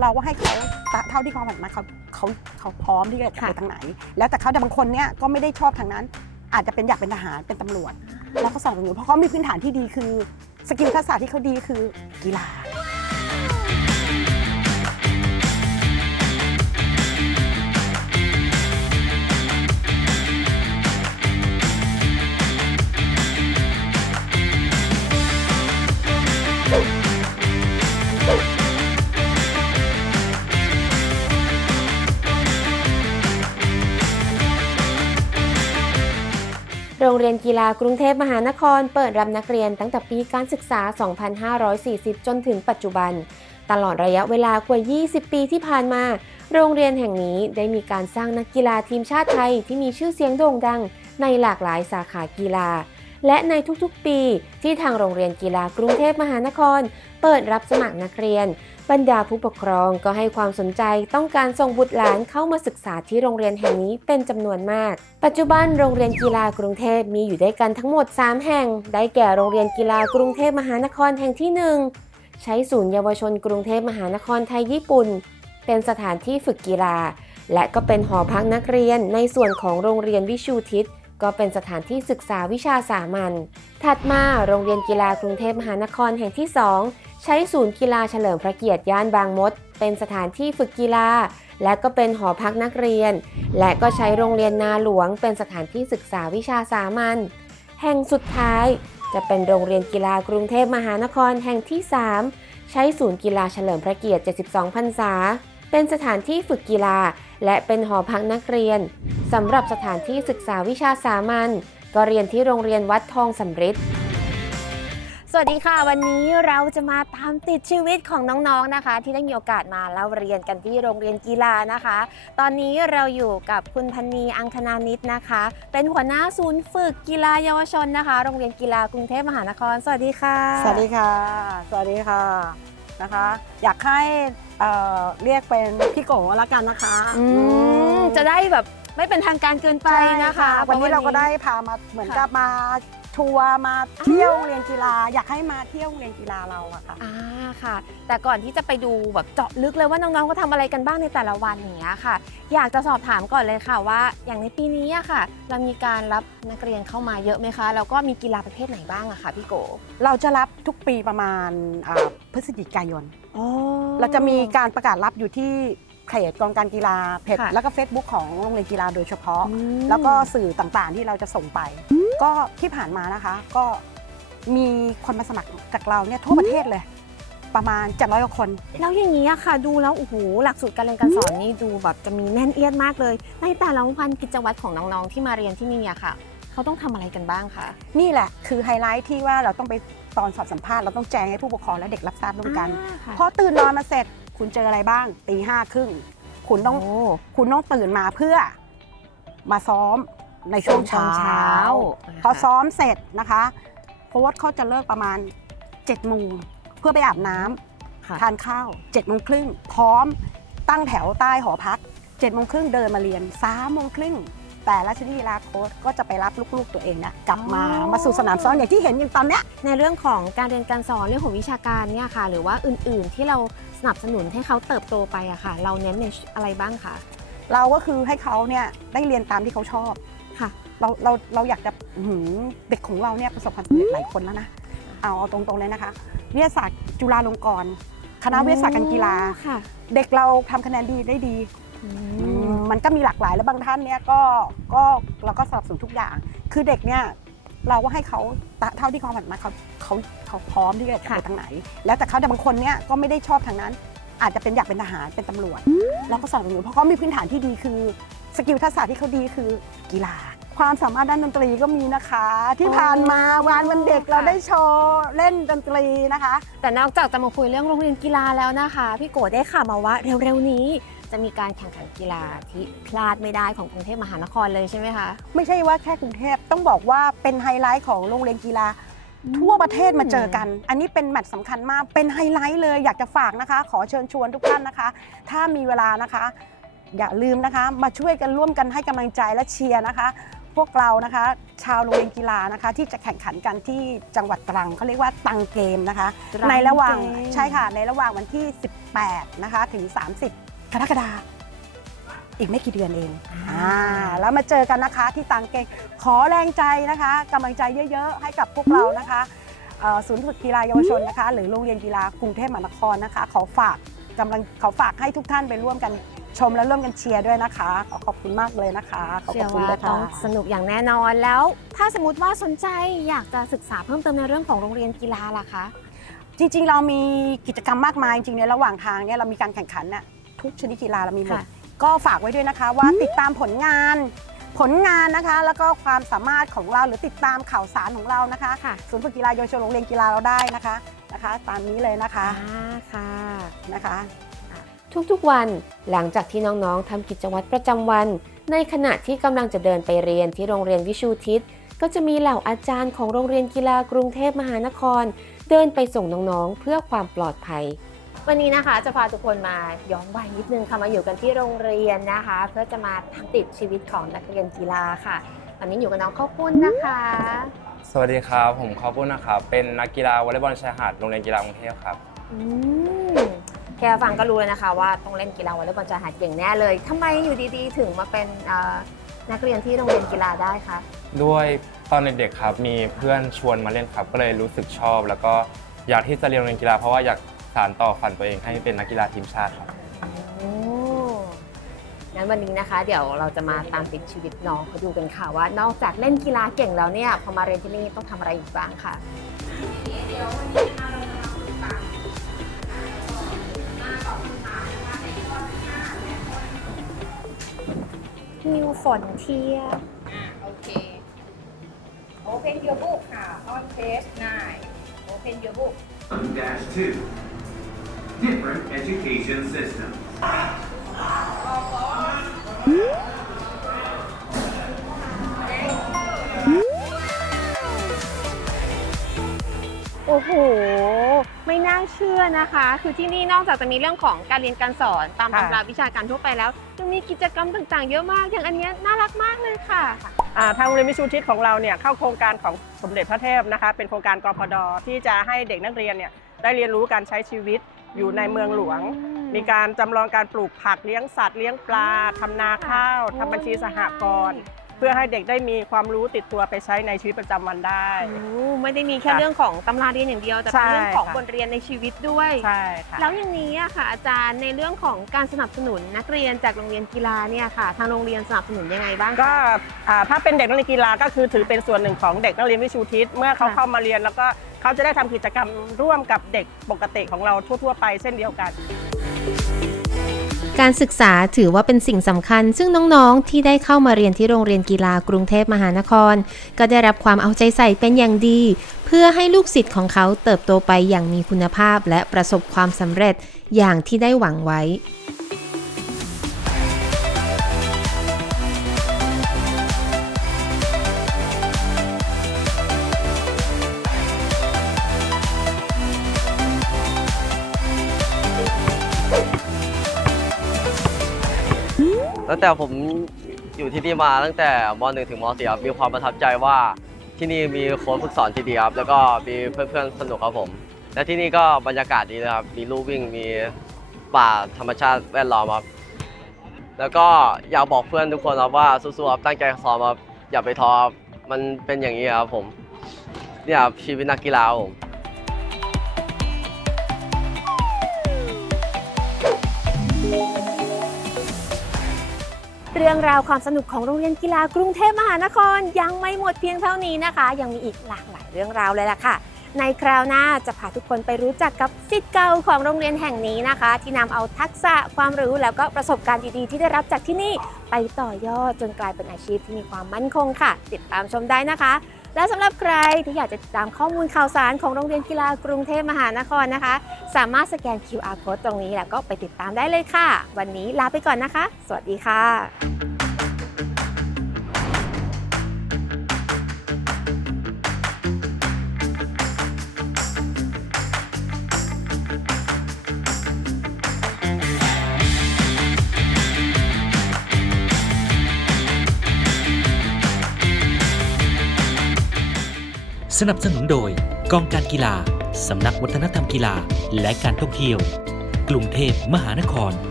เราก็ให้เขาตะเท่าที่ความสามารถเขาเขาเขาพร้อมที่จะไปค่ะทางไหน แล้วแต่เขาแต่บางคนเนี่ยก็ไม่ได้ชอบทางนั้น อาจจะเป็นอยากเป็นทหารเป็นตำรวจเราก็สอนอยู่เพราะเขามีพื้นฐานที่ดีคือ สกิลทักษะที่เขาดีคือกีฬา เรียนกีฬากรุงเทพมหานคร เปิดรับนักเรียนตั้งแต่ปีการศึกษา 2540 จนถึงปัจจุบัน ตลอดระยะเวลากว่า 20 ปีที่ผ่านมา โรงเรียนแห่งนี้ได้มีการสร้างนักกีฬาทีมชาติไทยที่มีชื่อเสียงโด่งดังในหลากหลายสาขากีฬา และในทุกๆปีที่ทางโรงเรียนกีฬากรุงเทพมหานคร เปิดรับสมัครนักเรียน บรรดาผู้ปกครองก็ให้ความสนใจต้องการส่งบุตรหลานเข้ามาศึกษาที่โรงเรียนแห่งนี้เป็นจำนวนมาก ปัจจุบันโรงเรียนกีฬากรุงเทพมีอยู่ด้วยกันทั้งหมด 3 แห่ง ได้แก่โรงเรียนกีฬากรุงเทพมหานครแห่งที่ 1 ใช้ศูนย์เยาวชนกรุงเทพมหานครไทยญี่ปุ่น เป็นสถานที่ฝึกกีฬา และก็เป็นหอพักนักเรียนในส่วนของโรงเรียนวิชูทิศ ก็เป็นสถานที่ศึกษาวิชาสามัญ ถัดมาโรงเรียนกีฬากรุงเทพมหานครแห่งที่ 2 ใช้ศูนย์กีฬาเฉลิมพระเกียรติย่านบางมด เป็นสถานที่ฝึกกีฬา และก็เป็นหอพักนักเรียน และก็ใช้โรงเรียนนาหลวง เป็นสถานที่ศึกษาวิชาสามัญ แห่งสุดท้าย จะเป็นโรงเรียนกีฬากรุงเทพมหานครแห่งที่ 3 ใช้ศูนย์กีฬาเฉลิมพระเกียรติ 72 พรรษา เป็นสถานที่ฝึกกีฬา และเป็นหอพักนักเรียนสำหรับสถานที่ศึกษาวิชาสามัญก็เรียนที่โรงเรียนวัดทองสำริดสวัสดีค่ะ วันนี้เราจะมาตามติดชีวิตของน้องๆนะคะ ที่ได้มีโอกาสมาเล่าเรียนกันที่โรงเรียนกีฬานะคะ ตอนนี้เราอยู่กับคุณพันนีอังคณานิตนะคะ เป็นหัวหน้าศูนย์ฝึกกีฬาเยาวชนนะคะ โรงเรียนกีฬากรุงเทพมหานคร สวัสดีค่ะ สวัสดีค่ะ สวัสดีค่ะ นะคะ อยากให้เอ่อเรียกเป็นพี่โกแล้วกันนะคะอืมจะได้แบบไม่เป็นทางการเกินไปใช่นะคะวันนี้พะเราก็ได้พามาเหมือนค่ะกับมาทัวร์มาเที่ยวโรงเรียนกีฬา อยากให้มาเที่ยวโรงเรียนกีฬาเราอะค่ะ อ่าค่ะ แต่ก่อนที่จะไปดูแบบเจาะลึกเลยว่าน้องๆเขาทำอะไรกันบ้างในแต่ละวันอย่างเงี้ยค่ะ อยากจะสอบถามก่อนเลยค่ะว่า อย่างในปีนี้อะค่ะ เรามีการรับนักเรียนเข้ามาเยอะไหมคะแล้วก็มีกีฬาประเภทไหนบ้างอะคะพี่โกเราจะรับทุกปีประมาณอ่าพฤศจิกายนอ๋อเราจะมีการประกาศรับอยู่ที่เพจกองการกีฬาเพจค่ะแล้วก็ Facebook ของโรงเรียนกีฬาโดยเฉพาะ อืม แล้วก็สื่อต่างๆที่เราจะส่งไป ก็ที่ผ่านมานะคะก็มีคนมาสมัครจากเราเนี่ยทั่วประเทศเลย ประมาณ700กว่าคน แล้วอย่างนี้อะค่ะ ดูแล้วโอ้โหหลักสูตรการเรียนการสอนนี่ดูแบบจะมีแน่นเอียดมากเลย ในแต่ละวันกิจวัตรของน้องๆที่มาเรียนที่นี่อะค่ะ เขาต้องทำอะไรกันบ้างคะนี่แหละคือไฮไลท์ที่ว่าเราต้องไปตอนสอบสัมภาษณ์เราต้องแจ้งให้ผู้ปกครองและเด็กรับทราบร่วมกันอ่าค่ะพอตื่นนอนมาเสร็จ คุณเจออะไรบ้างตีห้าครึ่งคุณต้องโอ้คุณต้องตื่นมาเพื่อมาซ้อมในช่วงตอนเช้าเช้าพอซ้อมเสร็จนะคะโค้ชเขาจะเลิกประมาณ7จ็ดโมง เพื่อไปอาบน้ำค่ะ ทานข้าว7จ็ดโมงครึ่งพร้อมตั้งแถวใต้หอพัก7จ็ดโมงครึ่งเดินมาเรียน3ามโมงครึ่งแต่ราชนิลาโค้ชก็จะไปรับลูกๆตัวเองเนี่ยกลับมาอ๋อ มาสู่สนามซ้อมอย่างที่เห็นอย่างตอนเนี้ย ในเรื่องของการเรียนการสอนเรื่องของวิชาการเนี่ยค่ะ หรือว่าอื่นๆที่เราสนับสนุนให้เขาเติบโตไปอะค่ะ เราเน้นในอะไรบ้างคะ เราก็คือให้เขาเนี่ยได้เรียนตามที่เขาชอบค่ะ เราเราเราอยากจะอื้อหือเด็กของเราเนี่ยประสบความสำเร็จหลายคนแล้วนะ เอาเอาตรงๆเลยนะคะ วิทยาศาสตร์จุฬาลงกรณ์คณะวิทยาศาสตร์การกีฬา ค่ะเด็กเราทำคะแนนดีได้ดีอือืมมมันก็มีหลากหลายแล้วบางท่านเนี่ยก็ก็เราก็สนับสนุนทุกอย่าง คือเด็กเนี่ยเราก็ให้เขาตะเท่าที่ความสามารถเขาเขาเขาพร้อมที่จะไปทางไหน แล้วแต่เขาแต่บางคนเนี่ยก็ไม่ได้ชอบทางนั้น อาจจะเป็นอยากเป็นทหารเป็นตำรวจเราก็สอนอยู่เพราะเขามีพื้นฐานที่ดีคือสกิลทักษะที่เขาดีคือกีฬา ความสามารถด้านดนตรีก็มีนะคะ ที่ผ่านมางานวันเด็กเราได้โชว์เล่นดนตรีนะคะ แต่นอกจากจะมาคุยเรื่องโรงเรียนกีฬาแล้วนะคะ พี่โกได้ข่าวมาว่าเร็วๆนี้จะมีการแข่งขันกีฬาที่พลาดไม่ได้ของกรุงเทพมหานครเลยใช่ไหมคะ ไม่ใช่ว่าแค่กรุงเทพต้องบอกว่าเป็นไฮไลท์ของโรงเรียนกีฬาทั่วประเทศมาเจอกัน อันนี้เป็นแมตช์สำคัญมาก เป็นไฮไลท์เลยอยากจะฝากนะคะ ขอเชิญชวนทุกท่านนะคะ ถ้ามีเวลานะคะ อย่าลืมนะคะ มาช่วยกันร่วมกันให้กำลังใจและเชียร์นะคะ พวกเรานะคะ ชาวโรงเรียนกีฬานะคะ ที่จะแข่งขันกันที่จังหวัดตรังเขาเรียกว่าตังเกมนะคะ ตรังในระหว่างเกม ใช่ค่ะ ในระหว่างวันที่ 18 นะคะ ถึง 30 กรกฎาคมอีกไม่กี่เดือนเองอ่าแล้วมาเจอกันนะคะที่ตังเกมขอแรงใจนะคะกำลังใจเยอะ ๆ ให้กับพวกเรานะคะเอ่อศูนย์ฝึกกีฬาเยาวชนนะคะ หรือโรงเรียนกีฬากรุงเทพมหานครนะคะ ขอฝากกำลังขอฝากให้ทุกท่านไปร่วมกัน ชมและร่วมกันเชียร์ด้วยนะคะ ขอขอบคุณมากเลยนะคะขอบเชื่อคุณว่าเลยต้ค่ะองสนุกอย่างแน่นอนแล้ว ถ้าสมมติว่าสนใจอยากจะศึกษาเพิ่มเติมในเรื่องของโรงเรียนกีฬาล่ะคะ จริงๆ เรามีกิจกรรมมากมายจริงๆในระหว่างทางเนี่ยเรามีการแข่งขันน่ะทุกชนิดกีฬาเรามีหมดค่ะ ก็ฝากไว้ด้วยนะคะ ว่าติดตามผลงาน ผลงานนะคะ แล้วก็ความสามารถของเราหรือติดตามข่าวสารของเรานะคะ ค่ะศูนย์ฝึกกีฬาเยาวชนโรงเรียนกีฬาเราได้นะคะนะคะ ตามนี้เลยนะคะอ่าค่ะ นะคะ ทุกๆวันหลังจากที่น้องๆทำกิจวัตรประจำวัน ในขณะที่กำลังจะเดินไปเรียนที่โรงเรียนวิชูทิศ ก็จะมีเหล่าอาจารย์ของโรงเรียนกีฬากรุงเทพมหานคร เดินไปส่งน้องๆ เพื่อความปลอดภัย วันนี้นะคะจะพาทุกคนมาย้อนวัยนิดนึงค่ะมาอยู่กันที่โรงเรียนนะคะ เพื่อจะมาทำติดชีวิตของนักเรียนกีฬาค่ะตอนนี้อยู่กับน้องข้าวปุ้นนะคะ สวัสดีครับ ผมข้าวปุ้นนะครับเป็นนักกีฬาวอลเลย์บอลชายหาดโรงเรียนกีฬากรุงเทพครับอืม แค่ฟังก็รู้เลยนะคะว่าต้องเล่นกีฬาวอลเลย์บอลชายหาดเก่งแน่เลยทำไมอยู่ดีๆ ถึงมาเป็นเอ่อนักเรียนที่โรงเรียนกีฬาได้คะ ด้วยตอนเด็กๆครับมีเพื่อนชวนมาเล่นครับ ก็เลยรู้สึกชอบ แล้วก็อยากที่จะเรียนโรงเรียนกีฬาเพราะว่าอยากสานต่อฝันตัวเองให้เป็นนักกีฬาทีมชาติครับ โอ้งั้นวันนี้นะคะ เดี๋ยวเราจะมาตามติดชีวิตน้องเขาดูกันค่ะว่า นอกจากเล่นกีฬาเก่งแล้วเนี่ย พอมาเรียนที่นี่ต้องทำอะไรอีกบ้างค่ะนิ วฝนเทียบ อ่าโอเค Open your book ค่ะ on page 9 Open your book Dash 2. Different education systems. โอ้โห ไม่น่าเชื่อนะคะ คือที่นี่นอกจากจะมีเรื่องของการเรียนการสอนตามค่ะตำราวิชาการทั่วไปแล้วยังมีกิจกรรมต่างๆ เยอะมากอย่างอันเนี้ยน่ารักมากเลยค่ะอ่าทางโรงเรียนวิชูทิศของเราเนี่ยเข้าโครงการของสมเด็จพระเทพนะคะ เป็นโครงการกพดที่จะให้เด็กนักเรียนเนี่ยได้เรียนรู้การใช้ชีวิตอยู่ในเมืองหลวง มีการจำลองการปลูกผักเลี้ยงสัตว์เลี้ยงปลาทำนาข้าวทำบัญชีสหกรณ์เพื่อให้เด็กได้มีความรู้ติดตัวไปใช้ในชีวิตประจำวันได้โอ้ไม่ได้มีแค่ค่ะเรื่องของตำราเรียนอย่างเดียว แต่เป็นใช่เรื่องของค่ะ บทเรียนในชีวิตด้วย ใช่ค่ะ แล้วอย่างนี้อะค่ะ อาจารย์ในเรื่องของการสนับสนุนนักเรียนจากโรงเรียนกีฬาเนี่ยค่ะ ทางโรงเรียนสนับสนุนยังไงบ้างคะ ก็อ่าถ้าเป็นเด็กนักเรียนกีฬาก็คือถือเป็นส่วนหนึ่งของเด็กนักเรียนวิชูทิศเมื่อเขาค่ะ เข้ามาเรียนแล้วก็เขาจะได้ทำกิจกรรมร่วมกับเด็กปกติของเราทั่ว ๆ ไปเช่นเดียวกัน การศึกษาถือว่าเป็นสิ่งสำคัญ ซึ่งน้องๆ ที่ได้เข้ามาเรียนที่โรงเรียนกีฬากรุงเทพมหานคร ก็ได้รับความเอาใจใส่เป็นอย่างดี เพื่อให้ลูกศิษย์ของเขาเติบโตไปอย่างมีคุณภาพและประสบความสำเร็จอย่างที่ได้หวังไว้ ตั้งแต่ผมอยู่ที่นี่มาตั้งแต่ม .1 ถึงม .4 ครับมีความประทับใจว่าที่นี่มีโค้ชฝึกสอนที่ดีครับแล้วก็มีเพื่อนๆสนุกครับผม และที่นี่ก็บรรยากาศดีเลยครับมีลู่วิ่งมีป่าธรรมชาติแวดล้อมครับแล้วก็อยากบอกเพื่อนทุกคนครับว่าสู้ๆครับตั้งใจซ้อมครับอย่าไปท้อมันเป็นอย่างนี้ครับผมเนี่ยครับชีวิตนักกีฬาผม เรื่องราวความสนุกของโรงเรียนกีฬากรุงเทพมหานครยังไม่หมดเพียงเท่านี้นะคะ ยังมีอีกหลากหลายเรื่องราวเลยล่ะค่ะ ในคราวหน้าจะพาทุกคนไปรู้จักกับสิทธิ์เก่าของโรงเรียนแห่งนี้นะคะ ที่นำเอาทักษะความรู้แล้วก็ประสบการณ์ดีๆ ที่ได้รับจากที่นี่ไปต่อยอดจนกลายเป็นอาชีพที่มีความมั่นคงค่ะ ติดตามชมได้นะคะ และสำหรับใครที่อยากจะติดตามข้อมูลข่าวสารของโรงเรียนกีฬากรุงเทพมหานครนะคะ สามารถสแกน QR code ตรงนี้แล้วก็ไปติดตามได้เลยค่ะ วันนี้ลาไปก่อนนะคะ สวัสดีค่ะ สนับสนุนโดย กองการกีฬา สำนักวัฒนธรรมกีฬา และการท่องเที่ยว กรุงเทพมหานคร